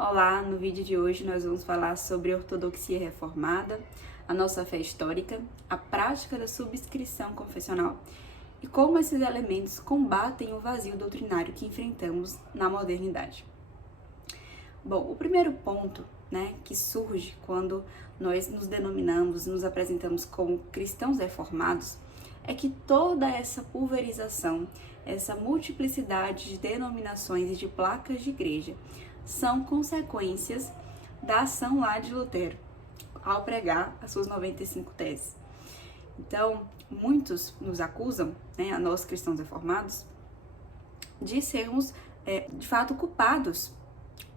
Olá, no vídeo de hoje nós vamos falar sobre a ortodoxia reformada, a nossa fé histórica, a prática da subscrição confessional e como esses elementos combatem o vazio doutrinário que enfrentamos na modernidade. Bom, o primeiro ponto, que surge quando nós nos denominamos, nos apresentamos como cristãos reformados, é que toda essa pulverização, essa multiplicidade de denominações e de placas de igreja são consequências da ação lá de Lutero, ao pregar as suas 95 teses. Então, muitos nos acusam, a nós cristãos reformados, de sermos, de fato, culpados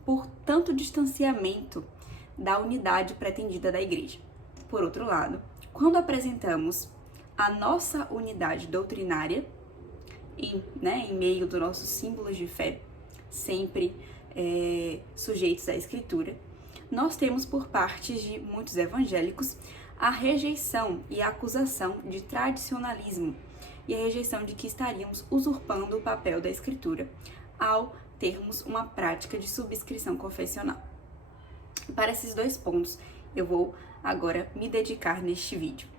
por tanto distanciamento da unidade pretendida da igreja. Por outro lado, quando apresentamos a nossa unidade doutrinária, em meio dos nossos símbolos de fé, sempre sujeitos à escritura, nós temos por parte de muitos evangélicos a rejeição e a acusação de tradicionalismo e a rejeição de que estaríamos usurpando o papel da escritura ao termos uma prática de subscrição confessional. Para esses dois pontos, eu vou agora me dedicar neste vídeo.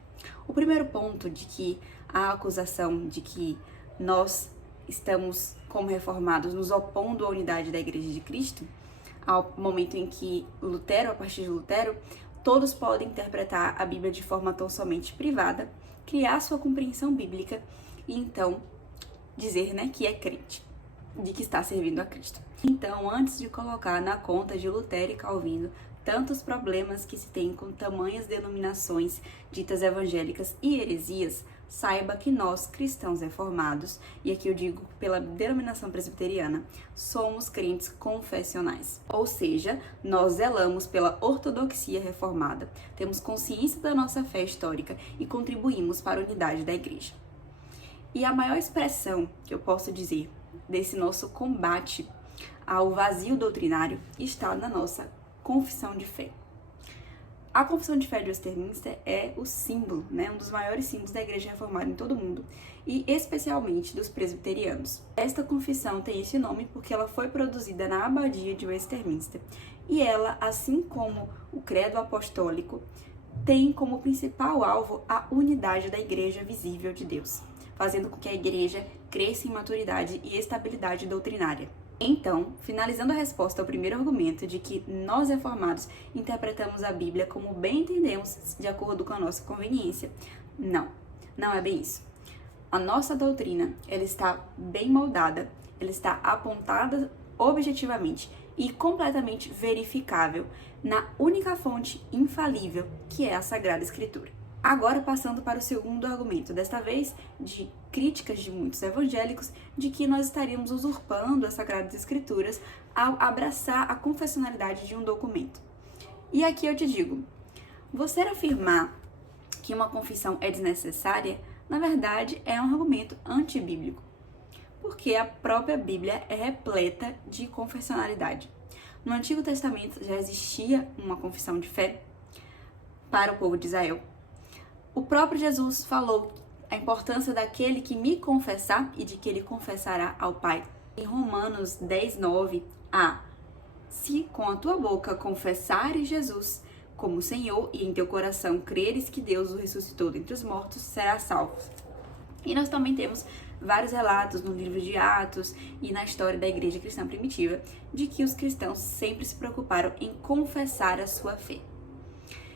O primeiro ponto de que a acusação de que nós estamos, como reformados, nos opondo à unidade da Igreja de Cristo, ao momento em que Lutero, a partir de Lutero, todos podem interpretar a Bíblia de forma tão somente privada, criar sua compreensão bíblica e então dizer, que é crente, de que está servindo a Cristo. Então, antes de colocar na conta de Lutero e Calvino tantos problemas que se tem com tamanhas denominações ditas evangélicas e heresias, saiba que nós, cristãos reformados, e aqui eu digo pela denominação presbiteriana, somos crentes confessionais. Ou seja, nós zelamos pela ortodoxia reformada, temos consciência da nossa fé histórica e contribuímos para a unidade da igreja. E a maior expressão que eu posso dizer desse nosso combate ao vazio doutrinário está na nossa confissão de fé. A confissão de fé de Westminster é o símbolo, um dos maiores símbolos da igreja reformada em todo o mundo e especialmente dos presbiterianos. Esta confissão tem esse nome porque ela foi produzida na abadia de Westminster e ela, assim como o credo apostólico, tem como principal alvo a unidade da igreja visível de Deus, fazendo com que a igreja cresça em maturidade e estabilidade doutrinária. Então, finalizando a resposta ao primeiro argumento de que nós reformados interpretamos a Bíblia como bem entendemos, de acordo com a nossa conveniência, não é bem isso. A nossa doutrina, ela está bem moldada, ela está apontada objetivamente e completamente verificável na única fonte infalível, que é a Sagrada Escritura. Agora passando para o segundo argumento, desta vez de críticas de muitos evangélicos de que nós estaríamos usurpando as Sagradas Escrituras ao abraçar a confessionalidade de um documento. E aqui eu te digo, você afirmar que uma confissão é desnecessária, na verdade é um argumento antibíblico, porque a própria Bíblia é repleta de confessionalidade. No Antigo Testamento já existia uma confissão de fé para o povo de Israel. O próprio Jesus falou a importância daquele que me confessar e de que ele confessará ao Pai. Em Romanos 10:9, se com a tua boca confessares Jesus como Senhor e em teu coração creres que Deus o ressuscitou dentre os mortos, serás salvo. E nós também temos vários relatos no livro de Atos e na história da igreja cristã primitiva de que os cristãos sempre se preocuparam em confessar a sua fé.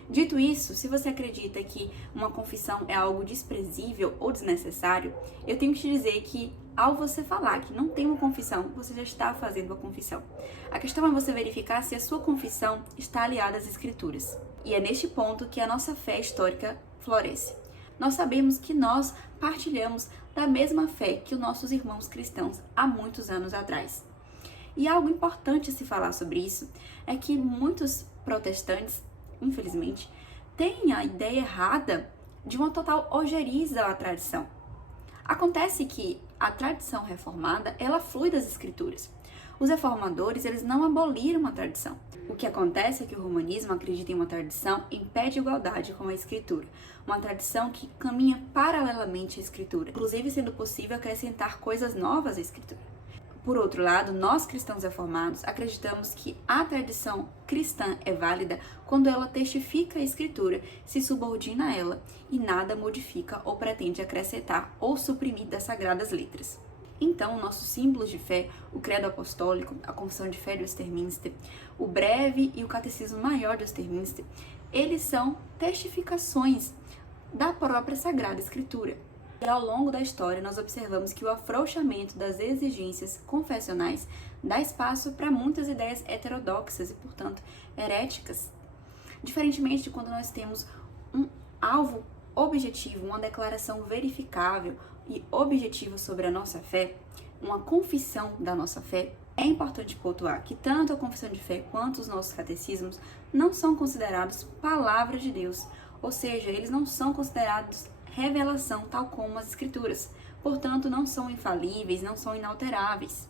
Dito isso, se você acredita que uma confissão é algo desprezível ou desnecessário, eu tenho que te dizer que ao você falar que não tem uma confissão, você já está fazendo uma confissão. A questão é você verificar se a sua confissão está aliada às Escrituras. E é neste ponto que a nossa fé histórica floresce. Nós sabemos que nós partilhamos da mesma fé que os nossos irmãos cristãos há muitos anos atrás. E algo importante a se falar sobre isso é que muitos protestantes, infelizmente, tem a ideia errada de uma total ojeriza à tradição. Acontece que a tradição reformada, ela flui das escrituras. Os reformadores, eles não aboliram a tradição. O que acontece é que o romanismo acredita em uma tradição em pé de igualdade com a escritura. Uma tradição que caminha paralelamente à escritura, inclusive sendo possível acrescentar coisas novas à escritura. Por outro lado, nós cristãos reformados acreditamos que a tradição cristã é válida quando ela testifica a Escritura, se subordina a ela e nada modifica ou pretende acrescentar ou suprimir das sagradas letras. Então, nossos símbolos de fé, o Credo Apostólico, a Confissão de Fé de Westminster, o Breve e o Catecismo Maior de Westminster, eles são testificações da própria Sagrada Escritura. E ao longo da história, nós observamos que o afrouxamento das exigências confessionais dá espaço para muitas ideias heterodoxas e, portanto, heréticas. Diferentemente de quando nós temos um alvo objetivo, uma declaração verificável e objetiva sobre a nossa fé, uma confissão da nossa fé, é importante pontuar que tanto a confissão de fé quanto os nossos catecismos não são considerados palavras de Deus, ou seja, eles não são considerados revelação tal como as Escrituras, portanto não são infalíveis, não são inalteráveis.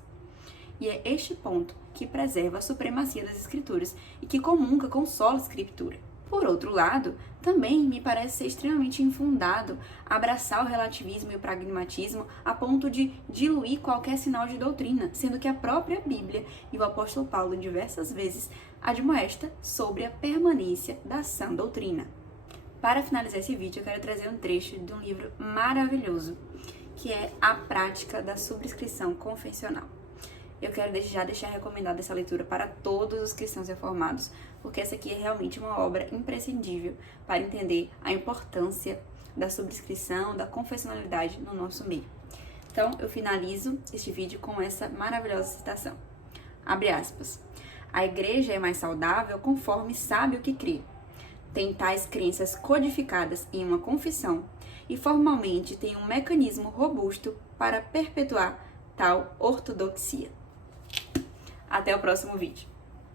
E é este ponto que preserva a supremacia das Escrituras e que comunga com sola Escritura. Por outro lado, também me parece ser extremamente infundado abraçar o relativismo e o pragmatismo a ponto de diluir qualquer sinal de doutrina, sendo que a própria Bíblia e o apóstolo Paulo diversas vezes admoesta sobre a permanência da sã doutrina. Para finalizar esse vídeo, eu quero trazer um trecho de um livro maravilhoso, que é A Prática da Subscrição Confessional. Eu quero já deixar recomendada essa leitura para todos os cristãos reformados, porque essa aqui é realmente uma obra imprescindível para entender a importância da subscrição, da confessionalidade no nosso meio. Então, eu finalizo este vídeo com essa maravilhosa citação. Abre aspas. A igreja é mais saudável conforme sabe o que crê. Tem tais crenças codificadas em uma confissão e formalmente tem um mecanismo robusto para perpetuar tal ortodoxia. Até o próximo vídeo.